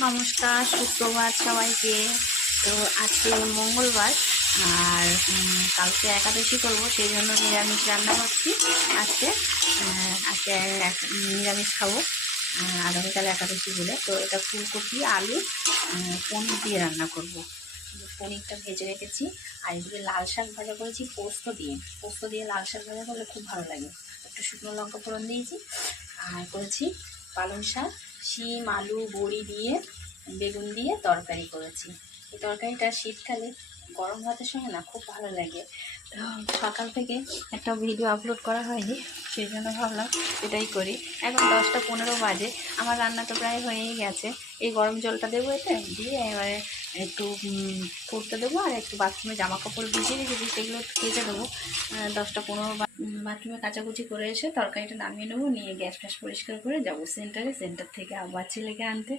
নমস্কার সুপ্রভাত সবাইকে। তো আজকে মঙ্গলবার, আর কালকে একাদশী করব, সেই জন্য নিরামিষ রান্না করছি। আজকে আজকে নিরামিষ খাব। আগামীকাল একাদশী বলে। তো এটা ফুলকপি, আলু পনির দিয়ে রান্না করব। পনিরটা ভেজে রেখেছি, আর এদিকে লাল শাক ভাজা করেছি, পোস্ত দিয়ে। পোস্ত দিয়ে লাল শাক ভাজা করলে খুব ভালো লাগে। একটু শুকনো লঙ্কা ফোড়ন দিয়েছি, আর করেছি পালং শাক। শিম, আলু, বড়ি দিয়ে, বেগুন দিয়ে তরকারি করেছি। এই তরকারিটা শীতকালে গরম ভাতের সঙ্গে না খুব ভালো লাগে। সকাল থেকে একটা ভিডিও আপলোড করা হয়নি, সেই জন্য ভাবলাম এটাই করি। এখন দশটা পনেরো বাজে, আমার রান্না তো প্রায় হয়েই গেছে। এই গরম জলটা দেবো এতে, দিয়ে এবারে একটু করতে দেবো আর একটু বাথরুমে জামা কাপড় ভিজিয়ে রেখেছি সেগুলো কেচে দেবো। দশটা পনেরো বাথরুমে কাচাকুচি করে এসে তরকারিটা নামিয়ে নেব, নিয়ে গ্যাস ফ্যাস পরিষ্কার করে যাব সেন্টারে সেন্টার থেকে আবার ছেলেকে আনতে।